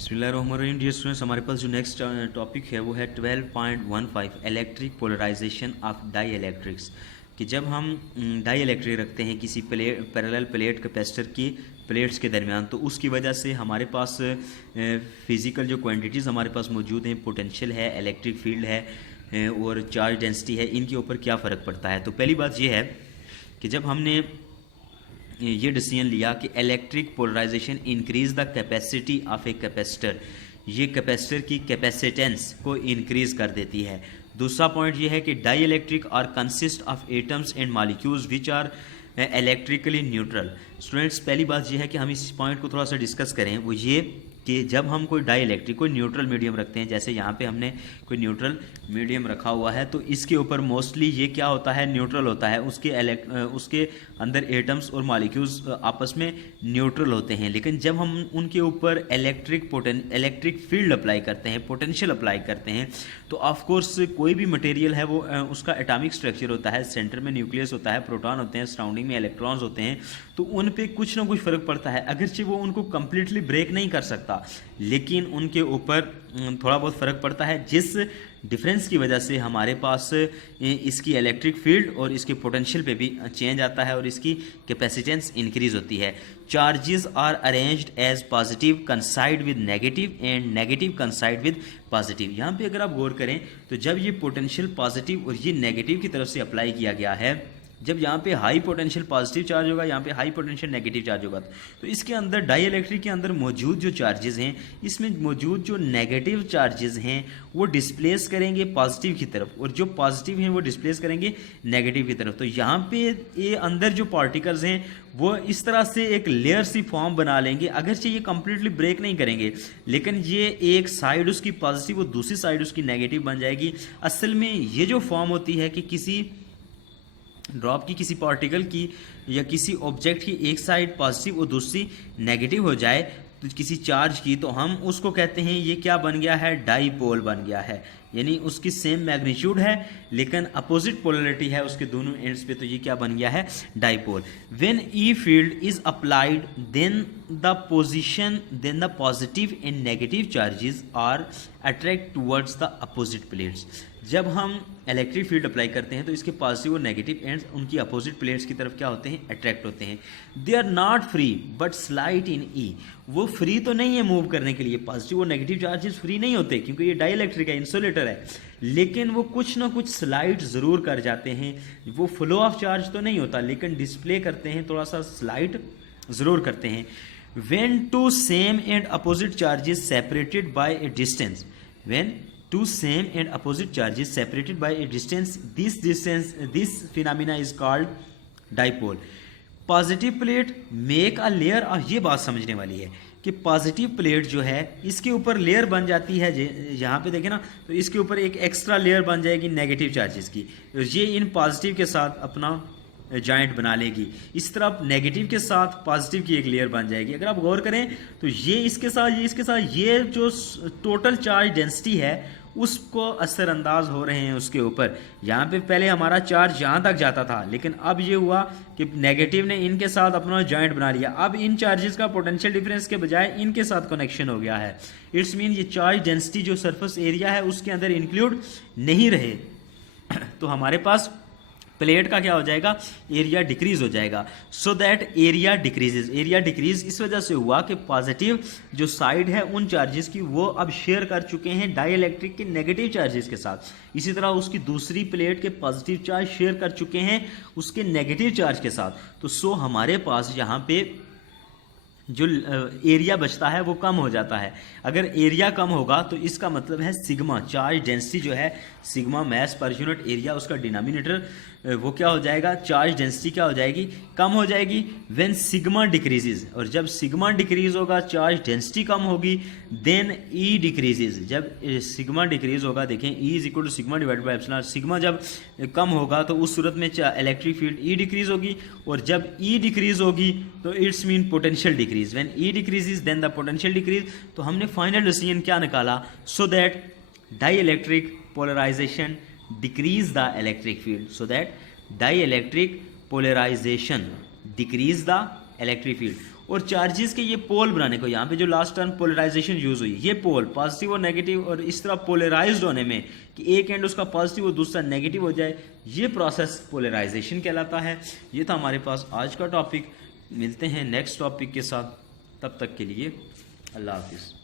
बिस्मिल्लाहिर्रहमानिर्रहीम। Dear students, हमारे पास जो नेक्स्ट टॉपिक है वो है 12.15 electric polarization of dielectrics. कि जब हम डाई इलेक्ट्रिक रखते हैं किसी पैरेलल प्लेट कैपेसिटर की प्लेट्स के दरमियान, तो उसकी वजह से हमारे पास फिज़िकल जो क्वांटिटीज़ हमारे पास मौजूद हैं, पोटेंशियल है, इलेक्ट्रिक फील्ड है और चार्ज डेंसिटी है, इनके ऊपर क्या फ़र्क पड़ता है। तो पहली बात यह है कि जब हमने ये डिसीजन लिया कि electric polarization increase the capacity of a capacitor, ये कैपेसिटर की कैपेसिटेंस को इंक्रीज कर देती है। दूसरा पॉइंट ये है कि dielectric are consist of atoms and molecules which are electrically neutral. Students, पहली बात यह है कि हम इस पॉइंट को थोड़ा सा डिस्कस करें, वो ये कि जब हम कोई डाई इलेक्ट्रिक कोई न्यूट्रल मीडियम रखते हैं, जैसे यहाँ पे हमने कोई न्यूट्रल मीडियम रखा हुआ है, तो इसके ऊपर मोस्टली ये क्या होता है, न्यूट्रल होता है। उसके अंदर एटम्स और मॉलिक्यूल्स आपस में न्यूट्रल होते हैं। लेकिन जब हम उनके ऊपर इलेक्ट्रिक फील्ड अप्लाई करते हैं, पोटेंशियल अप्लाई करते हैं, तो ऑफ कोर्स कोई भी मटेरियल है वो उसका एटॉमिक स्ट्रक्चर होता है, सेंटर में न्यूक्लियस होता है, प्रोटॉन होते हैं, सराउंडिंग में इलेक्ट्रॉन्स होते हैं, तो उन पे कुछ ना कुछ फ़र्क पड़ता है। अगरचे वो उनको कंप्लीटली ब्रेक नहीं कर सकता, लेकिन उनके ऊपर थोड़ा बहुत फ़र्क पड़ता है, जिस डिफरेंस की वजह से हमारे पास इसकी इलेक्ट्रिक फील्ड और इसके पोटेंशियल पे भी चेंज आता है और इसकी कैपेसिटेंस इंक्रीज होती है। Charges are arranged as positive one side with negative and negative one side with positive. यहाँ पे अगर आप गौर करें तो जब ये पोटेंशियल पॉजिटिव और ये नेगेटिव की तरफ से अप्लाई किया गया है, जब यहाँ पे हाई पोटेंशियल पॉजिटिव चार्ज होगा, यहाँ पे हाई पोटेंशियल नेगेटिव चार्ज होगा, तो इसके अंदर डाई इलेक्ट्रिक के अंदर मौजूद जो चार्जेस हैं, इसमें मौजूद जो नेगेटिव चार्जेस हैं वो डिस्प्लेस करेंगे पॉजिटिव की तरफ, और जो पॉजिटिव हैं वो डिस्प्लेस करेंगे नेगेटिव की तरफ। तो यहाँ पे ये अंदर जो पार्टिकल्स हैं वो इस तरह से एक लेयर सी फॉर्म बना लेंगे। अगरचे ये कंप्लीटली ब्रेक नहीं करेंगे, लेकिन ये एक साइड उसकी पॉजिटिव और दूसरी साइड उसकी नेगेटिव बन जाएगी। असल में ये जो फॉर्म होती है कि किसी ड्रॉप की, किसी पार्टिकल की या किसी ऑब्जेक्ट की एक साइड पॉजिटिव और दूसरी नेगेटिव हो जाए, तो किसी चार्ज की, तो हम उसको कहते हैं ये क्या बन गया है, डाईपोल बन गया है। यानी उसकी सेम मैग्नीट्यूड है लेकिन अपोजिट पोलरिटी है उसके दोनों एंड्स पे, तो ये क्या बन गया है, dipole. When E field is applied then the positive and negative charges are attract towards the opposite plates. जब हम इलेक्ट्रिक फील्ड अप्लाई करते हैं तो इसके पॉजिटिव और नेगेटिव एंड्स उनकी अपोजिट प्लेट्स की तरफ क्या होते हैं, अट्रैक्ट होते हैं। They are not free but slide in ई, वो फ्री तो नहीं है मूव करने के लिए, पॉजिटिव और नेगेटिव चार्जेस फ्री नहीं होते क्योंकि ये डाई इलेक्ट्रिक है, इंसुलेटर है, लेकिन वो कुछ ना कुछ स्लाइड ज़रूर कर जाते हैं। वो फ्लो ऑफ चार्ज तो नहीं होता, लेकिन डिस्प्ले करते हैं, थोड़ा सा स्लाइड ज़रूर करते हैं। When two same and opposite charges separated by a distance, when two same and opposite charges separated by a distance, this phenomena is called dipole. Positive plate make a layer, और ये बात समझने वाली है कि पॉजिटिव प्लेट जो है इसके ऊपर लेयर बन जाती है, यहाँ पे देखें ना, तो इसके ऊपर एक एक्स्ट्रा लेयर बन जाएगी नेगेटिव चार्जेस की, ये इन पॉजिटिव के साथ अपना जॉइंट बना लेगी। इस तरफ नेगेटिव के साथ पॉजिटिव की एक लेयर बन जाएगी। अगर आप गौर करें तो ये इसके साथ ये जो टोटल चार्ज डेंसिटी है उसको असरअंदाज हो रहे हैं उसके ऊपर। यहाँ पे पहले हमारा चार्ज यहाँ तक जाता था, लेकिन अब ये हुआ कि नेगेटिव ने इनके साथ अपना जॉइंट बना लिया। अब इन चार्जेस का पोटेंशियल डिफरेंस के बजाय इनके साथ कनेक्शन हो गया है। इट्स मीन ये चार्ज डेंसिटी जो सरफेस एरिया है उसके अंदर इंक्लूड नहीं रहे, तो हमारे पास प्लेट का क्या हो जाएगा, एरिया डिक्रीज हो जाएगा। So that area decreases, area decrease इस वजह से हुआ कि पॉजिटिव जो साइड है उन चार्जेस की वो अब शेयर कर चुके हैं डाई इलेक्ट्रिक के नेगेटिव चार्जेस के साथ। इसी तरह उसकी दूसरी प्लेट के पॉजिटिव चार्ज शेयर कर चुके हैं उसके नेगेटिव चार्ज के साथ। तो सो हमारे पास यहाँ पे जो एरिया बचता है वो कम हो जाता है। अगर एरिया कम होगा तो इसका मतलब है सिग्मा, चार्ज डेंसिटी जो है sigma mass per unit area, उसका डिनोमिनेटर वो क्या हो जाएगा, चार्ज डेंसिटी क्या हो जाएगी, कम हो जाएगी। व्हेन सिग्मा डिक्रीजेज, और जब सिग्मा डिक्रीज होगा चार्ज डेंसिटी कम होगी, देन ई डिक्रीजेज, जब सिग्मा डिक्रीज होगा, देखें E is equal to sigma divide by epsilon, sigma जब कम होगा तो उस सूरत में इलेक्ट्रिक फील्ड ई डिक्रीज होगी, और जब ई डिक्रीज होगी तो it's mean potential decrease. When E decreases then the potential decrease. तो हमने फाइनल डिसीजन क्या निकाला, so that dielectric polarization decrease the electric field, so that dielectric polarization decrease the electric field। और charges के ये पोल बनाने को, यहाँ पे जो लास्ट टर्म पोलराइजेशन यूज हुई, ये पोल पॉजिटिव और नेगेटिव और इस तरह पोलराइज्ड होने में कि एक एंड उसका पॉजिटिव और दूसरा नेगेटिव हो जाए, ये प्रोसेस पोलराइजेशन कहलाता है। ये था हमारे पास आज का टॉपिक। मिलते हैं नेक्स्ट टॉपिक के साथ, तब तक के लिए अल्लाह हाफिज़।